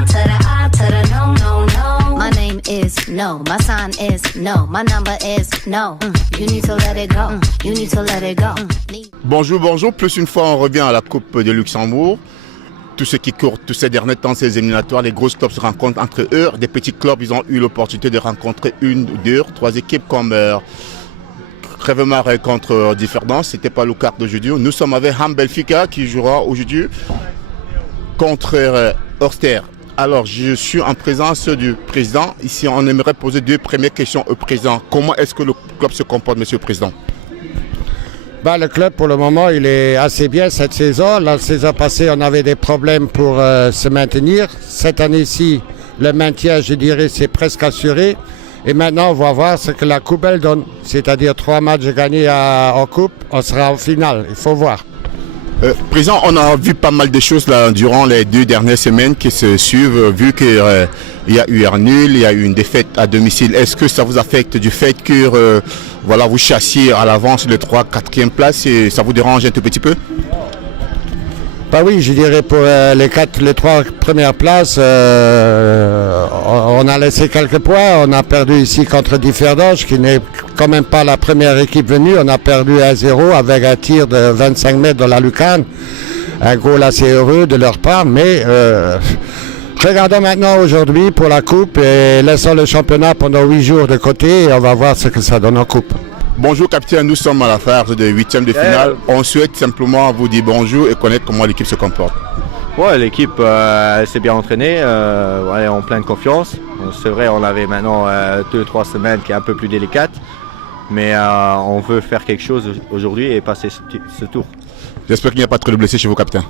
I to the I to the no, no, no. My name is no, my sign is no, my number is no. You need to let it go, you need to let it go. Bonjour, bonjour. Plus une fois, on revient à la Coupe de Luxembourg. Tous ceux qui courent tous ces derniers temps, ces éliminatoires, les gros clubs se rencontrent entre eux. Des petits clubs, ils ont eu l'opportunité de rencontrer une ou deux, trois équipes comme Crèvemar contre Differdange. Ce n'était pas le cas d'aujourd'hui. Nous sommes avec Ham Belfica qui jouera aujourd'hui contre Horster. Alors, je suis en présence du président. Ici, on aimerait poser deux premières questions au président. Comment est-ce que le club se comporte, monsieur le président? Le club, pour le moment, il est assez bien cette saison. La saison passée, on avait des problèmes pour se maintenir. Cette année-ci, le maintien, je dirais, c'est presque assuré. Et maintenant, on va voir ce que la Coupe elle donne. C'est-à-dire 3 matchs gagnés en Coupe, on sera en finale. Il faut voir. Président, on a vu pas mal de choses là, durant les 2 dernières semaines qui se suivent. Vu qu'il y a eu un nul, il y a eu une défaite à domicile. Est-ce que ça vous affecte du fait que vous chassiez à l'avance les 3, 4e places et ça vous dérange un tout petit peu? Oui, je dirais pour les 3 premières places, on a laissé quelques points. On a perdu ici contre Differdange, qui n'est quand même pas la première équipe venue. On a perdu 1-0 avec un tir de 25 mètres dans la lucarne. Un goal assez heureux de leur part, mais regardons maintenant aujourd'hui pour la Coupe et laissons le championnat pendant 8 jours de côté et on va voir ce que ça donne en Coupe. Bonjour capitaine, nous sommes à la phase de 8e de finale. On souhaite simplement vous dire bonjour et connaître comment l'équipe se comporte. Ouais, l'équipe s'est bien entraînée, elle est en pleine confiance. C'est vrai, on avait maintenant 2-3 semaines qui est un peu plus délicate, mais on veut faire quelque chose aujourd'hui et passer ce tour. J'espère qu'il n'y a pas trop de blessés chez vous, capitaine.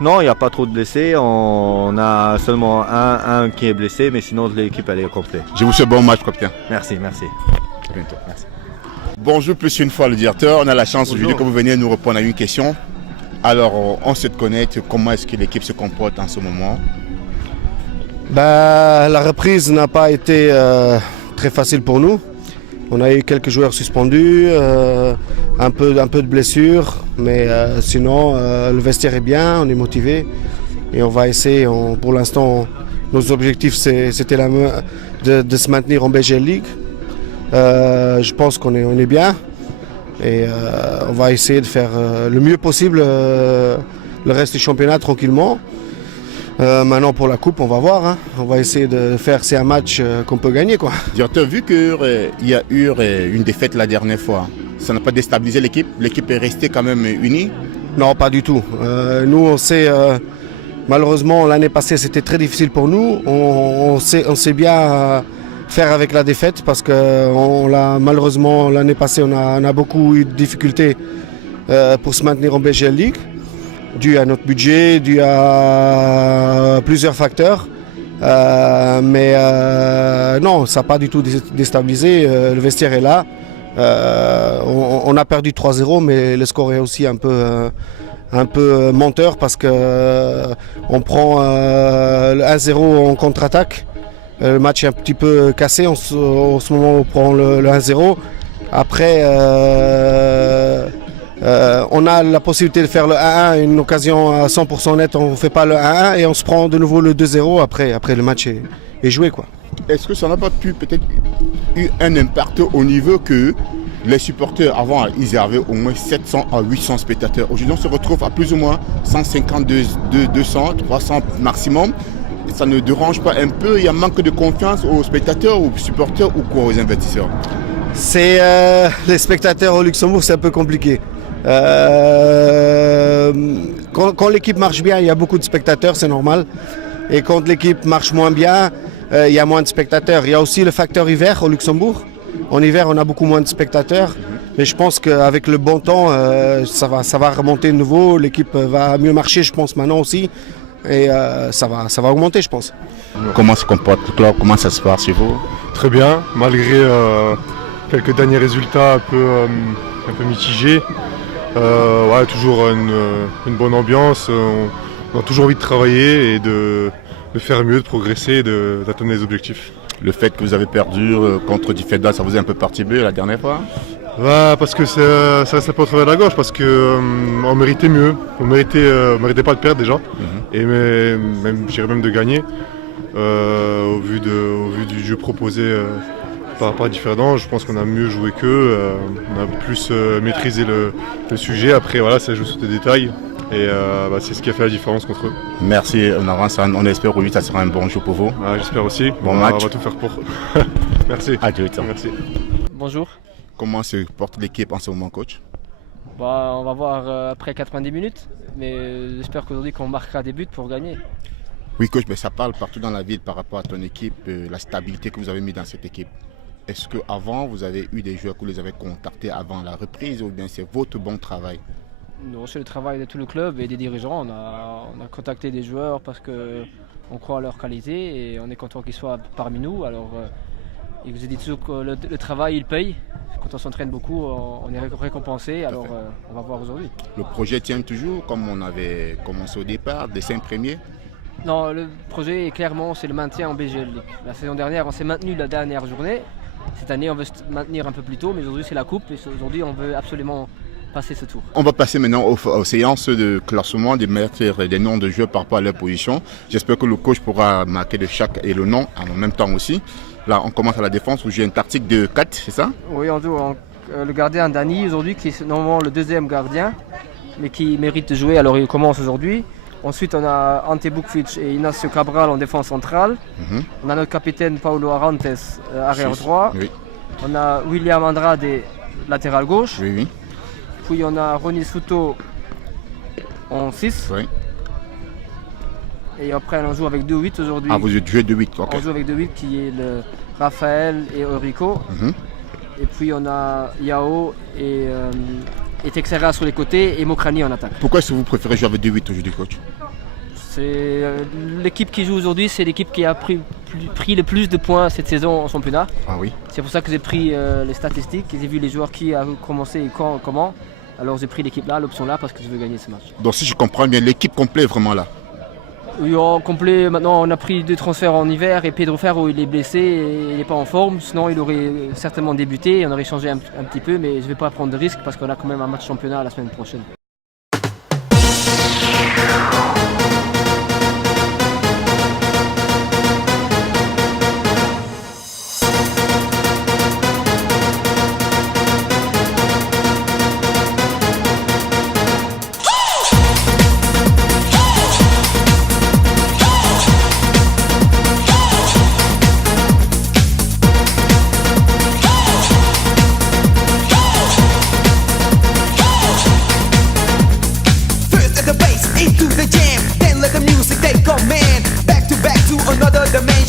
Non, il n'y a pas trop de blessés. On a seulement un qui est blessé, mais sinon l'équipe elle est complète. Je vous souhaite bon match, capitaine. Merci, merci. À bientôt, merci. Bonjour plus une fois le directeur, on a la chance aujourd'hui que vous veniez nous répondre à une question. Alors on souhaite connaître comment est-ce que l'équipe se comporte en ce moment. La reprise n'a pas été très facile pour nous. On a eu quelques joueurs suspendus, un peu de blessures, mais sinon le vestiaire est bien, on est motivé et on va essayer. Pour l'instant, nos objectifs c'était de se maintenir en BGL League. Je pense qu'on est bien et on va essayer de faire le mieux possible le reste du championnat tranquillement. Maintenant pour la coupe on va voir, hein. On va essayer de faire c'est un match qu'on peut gagner quoi. Directeur, vu qu'il y a eu une défaite la dernière fois, ça n'a pas déstabilisé l'équipe? L'équipe est restée quand même unie? Non, pas du tout. Nous on sait malheureusement l'année passée c'était très difficile pour nous. On sait bien faire avec la défaite parce que malheureusement l'année passée on a beaucoup eu de difficultés pour se maintenir en BGL League, dû à notre budget, dû à plusieurs facteurs. Mais non, ça n'a pas du tout déstabilisé. Le vestiaire est là. On a perdu 3-0, mais le score est aussi un peu menteur parce qu'on prend le 1-0 en contre-attaque. Le match est un petit peu cassé en ce moment où on prend le 1-0. Après, on a la possibilité de faire le 1-1, une occasion à 100% net, on ne fait pas le 1-1 et on se prend de nouveau le 2-0. Après le match est joué, quoi. Est-ce que ça n'a pas pu peut-être eu un impact au niveau que les supporters avant ils avaient au moins 700 à 800 spectateurs. Aujourd'hui on se retrouve à plus ou moins 150, 200, 300 maximum. Ça ne dérange pas un peu? Il y a un manque de confiance aux spectateurs, aux supporters ou quoi, aux investisseurs? C'est les spectateurs au Luxembourg, c'est un peu compliqué. Quand l'équipe marche bien, il y a beaucoup de spectateurs, c'est normal. Et quand l'équipe marche moins bien, il y a moins de spectateurs. Il y a aussi le facteur hiver au Luxembourg. En hiver, on a beaucoup moins de spectateurs. Mais je pense qu'avec le bon temps, ça va remonter de nouveau. L'équipe va mieux marcher, je pense, maintenant aussi. Et ça va augmenter, je pense. Comment se comporte le club? Comment ça se passe chez vous? Très bien, malgré quelques derniers résultats un peu mitigés. Toujours une bonne ambiance. On a toujours envie de travailler et de faire mieux, de progresser et d'atteindre les objectifs. Le fait que vous avez perdu contre Differdange, ça vous est un peu perturbé la dernière fois? Parce que ça reste un peu au travers de la gorge, parce qu'on méritait mieux. On méritait pas de perdre déjà, et même, j'irais même de gagner. Au vu du jeu proposé par rapport à Differdange, je pense qu'on a mieux joué qu'eux, on a plus maîtrisé le sujet. Après voilà, ça joue sur des détails et c'est ce qui a fait la différence contre eux. Merci, on espère que ça sera un bon jour pour vous. J'espère aussi, bon match. On va tout faire pour. Merci. Merci. Bonjour. Comment se porte l'équipe en ce moment, coach? On va voir après 90 minutes, mais j'espère qu'aujourd'hui qu'on marquera des buts pour gagner. Oui coach, mais ça parle partout dans la ville par rapport à ton équipe, la stabilité que vous avez mis dans cette équipe. Est-ce qu'avant vous avez eu des joueurs que vous les avez contactés avant la reprise ou bien c'est votre bon travail? Non, c'est le travail de tout le club et des dirigeants. On a contacté des joueurs parce qu'on croit à leur qualité et on est content qu'ils soient parmi nous. Alors, il vous a dit toujours que le travail il paye. Quand on s'entraîne beaucoup, on est récompensé. Alors, on va voir aujourd'hui. Le projet tient toujours comme on avait commencé au départ, des 5 premiers? Non, le projet clairement c'est le maintien en BGL League. La saison dernière on s'est maintenu la dernière journée. Cette année on veut se maintenir un peu plus tôt, mais aujourd'hui c'est la coupe et aujourd'hui on veut absolument passer ce tour. On va passer maintenant aux séances de classement, de mettre des noms de joueurs par rapport à leur position. J'espère que le coach pourra marquer de chaque et le nom en même temps aussi. Là on commence à la défense où j'ai une tactique de 4, c'est ça? Oui, on joue le gardien Dani aujourd'hui qui est normalement le deuxième gardien mais qui mérite de jouer, alors il commence aujourd'hui. Ensuite, on a Ante Bukvic et Ignacio Cabral en défense centrale. On a notre capitaine Paulo Arantes, arrière droit. Oui. On a William Andrade, latéral gauche. Oui. Puis on a Ronny Souto en 6. Oui. Et après, on joue avec 2-8 aujourd'hui. Ah, vous jouez 2-8, ok. On joue avec 2-8 qui est le Raphaël et Eurico. Et puis on a Yao et Texera sur les côtés et Mokrani en attaque. Pourquoi est-ce que vous préférez jouer avec 2-8 aujourd'hui, coach? C'est l'équipe qui joue aujourd'hui, c'est l'équipe qui a pris le plus de points cette saison en championnat. Ah oui. C'est pour ça que j'ai pris les statistiques, j'ai vu les joueurs qui a commencé et quand, comment. Alors j'ai pris l'équipe là, l'option là, parce que je veux gagner ce match. Donc si je comprends bien, l'équipe complète est vraiment là? Oui, en complet, maintenant on a pris 2 transferts en hiver et Pedro Ferro il est blessé et il n'est pas en forme. Sinon il aurait certainement débuté et on aurait changé un petit peu, mais je ne vais pas prendre de risque parce qu'on a quand même un match championnat la semaine prochaine.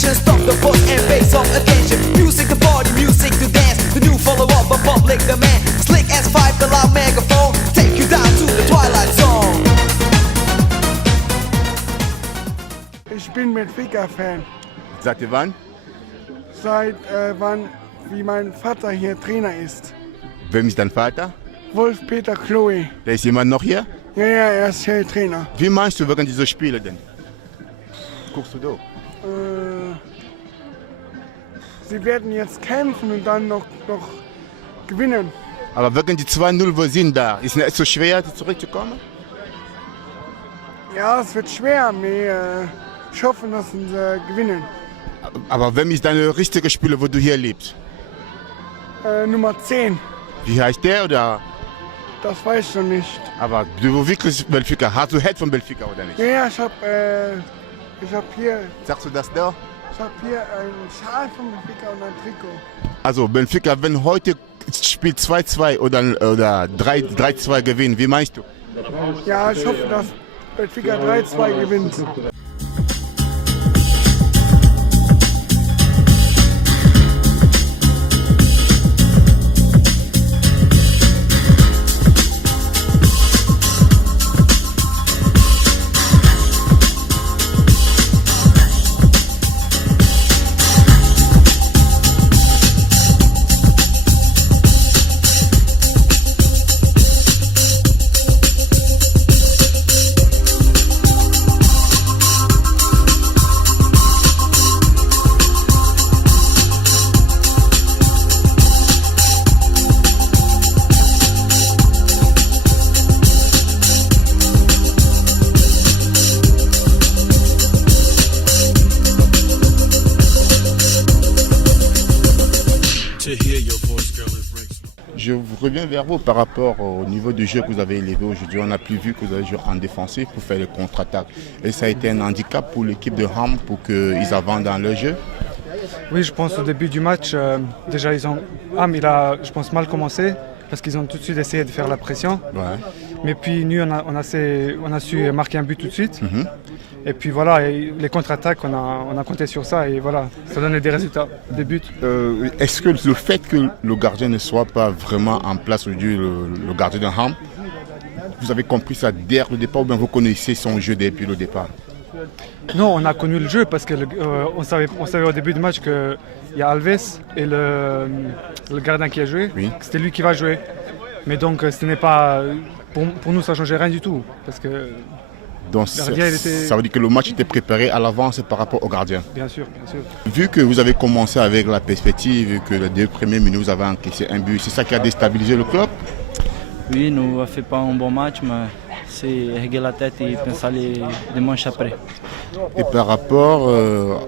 Stop the force and pay some attention. Music to party, music to dance. The new follow-up of public demand. Slick S5, the loud megaphone. Take you down to the Twilight Zone. Ich bin Benfica-Fan. Seit wann? Seit wann, wie mein Vater hier Trainer ist. Wem ist dein Vater? Wolf-Peter Chloe. Der ist jemand noch hier? Ja, er ist hier Trainer. Wie meinst du während dieser Spiele denn? Guckst du da? Sie werden jetzt kämpfen und dann noch gewinnen. Aber wegen die 2-0, wo sind da? Ist es nicht so schwer, zurückzukommen? Ja, es wird schwer, aber ich hoffe, dass sie gewinnen. Aber wem ist dein richtiger Spieler, wo du hier lebst? Nummer 10. Wie heißt der oder? Das weiß ich noch nicht. Aber du wirklich Benfica, hast du Head von Benfica oder nicht? Ja, ich hab hier. Sagst du das da? Ich habe hier einen Schal von Benfica und ein Trikot. Also Benfica, wenn heute spielt 2-2 oder 3-2 gewinnen, wie meinst du? Ja, ich hoffe, dass Benfica 3-2 gewinnt. Je vous reviens vers vous par rapport au niveau du jeu que vous avez élevé aujourd'hui. On n'a plus vu que vous avez joué en défensif pour faire les contre-attaques. Et ça a été un handicap pour l'équipe de Ham pour qu'ils avancent dans leur jeu. Oui, je pense au début du match, déjà Ham il a, je pense, mal commencé parce qu'ils ont tout de suite essayé de faire la pression. Ouais. Mais puis nous, on a su marquer un but tout de suite. Et puis voilà, et les contre-attaques, on a compté sur ça et voilà, ça donne des résultats, des buts. Est-ce que le fait que le gardien ne soit pas vraiment en place aujourd'hui, le gardien de Ham, vous avez compris ça dès le départ ou bien vous connaissez son jeu depuis le départ? Non, on a connu le jeu parce qu'on savait au début du match qu'il y a Alves et le gardien qui a joué, oui. C'était lui qui va jouer. Mais donc ce n'est pas, pour nous ça ne changeait rien du tout parce que donc ça veut dire que le match était préparé à l'avance par rapport au gardien. Bien sûr, bien sûr. Vu que vous avez commencé avec la perspective que les 2 premières minutes vous avez encaissé un but, c'est ça qui a déstabilisé le club? Oui, nous n'avons fait pas un bon match, mais c'est erguer la tête et penser les manches après. Et par rapport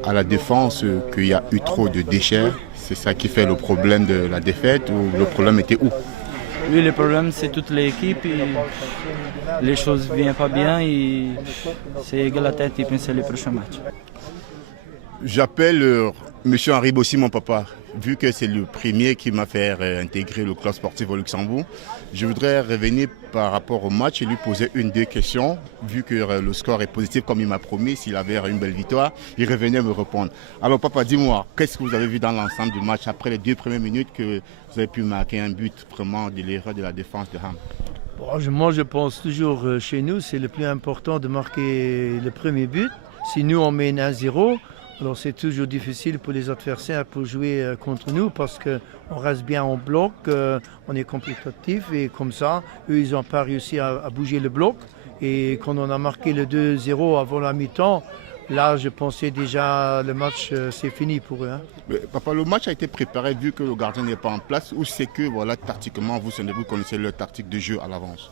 à la défense, qu'il y a eu trop de déchets, c'est ça qui fait le problème de la défaite ou le problème était où? Oui, le problème c'est toute l'équipe et les choses ne viennent pas bien et c'est erguer la tête et penser les prochains matchs. J'appelle M. Henri Bossi, mon papa. Vu que c'est le premier qui m'a fait intégrer le club sportif au Luxembourg, je voudrais revenir par rapport au match et lui poser 1-2 questions. Vu que le score est positif comme il m'a promis, s'il avait une belle victoire, il revenait me répondre. Alors papa, dis-moi, qu'est-ce que vous avez vu dans l'ensemble du match après les 2 premières minutes que vous avez pu marquer un but vraiment de l'erreur de la défense de Ham? Bon, moi je pense toujours chez nous, c'est le plus important de marquer le premier but. Si nous on mène 1-0, alors c'est toujours difficile pour les adversaires pour jouer contre nous parce qu'on reste bien en bloc, on est compétitif et comme ça, eux ils n'ont pas réussi à bouger le bloc. Et quand on a marqué le 2-0 avant la mi-temps, là je pensais déjà le match c'est fini pour eux. Hein. Mais, papa, le match a été préparé vu que le gardien n'est pas en place ou c'est que voilà, tactiquement vous connaissez leur tactique de jeu à l'avance?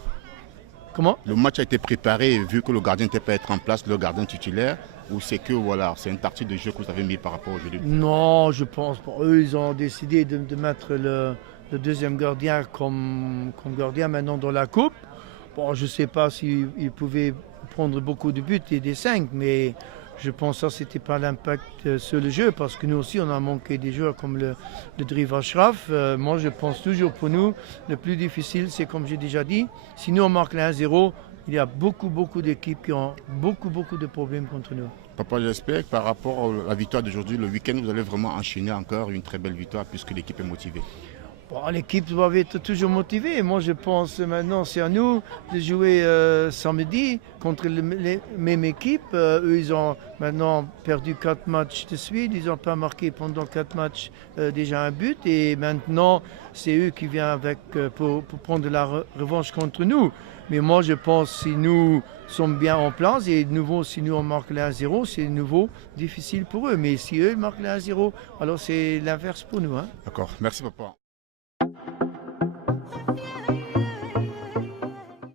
Comment? Le match a été préparé vu que le gardien n'était pas être en place, le gardien titulaire, ou c'est que voilà, c'est une partie de jeu que vous avez mis par rapport au aujourd'hui? Non, je pense pas. Eux, ils ont décidé de mettre le deuxième gardien comme gardien maintenant dans la coupe. Bon, je ne sais pas s'ils pouvaient prendre beaucoup de buts et des 5, mais je pense que ça, c'était pas l'impact sur le jeu parce que nous aussi, on a manqué des joueurs comme le Drive Ashraf. Moi, je pense toujours pour nous, le plus difficile, c'est comme j'ai déjà dit, si nous on marque le 1-0, il y a beaucoup d'équipes qui ont beaucoup de problèmes contre nous. Papa, j'espère que par rapport à la victoire d'aujourd'hui, le week-end, vous allez vraiment enchaîner encore une très belle victoire puisque l'équipe est motivée. Bon, l'équipe doit être toujours motivée. Moi, je pense maintenant, c'est à nous de jouer samedi contre la même équipe. Eux, ils ont maintenant perdu 4 matchs de suite. Ils n'ont pas marqué pendant 4 matchs déjà un but. Et maintenant, c'est eux qui viennent pour prendre la revanche contre nous. Mais moi, je pense que si nous sommes bien en place et de nouveau, si nous on marque le 1-0, c'est de nouveau difficile pour eux. Mais si eux marquent le 1-0, alors c'est l'inverse pour nous. Hein. D'accord. Merci, papa.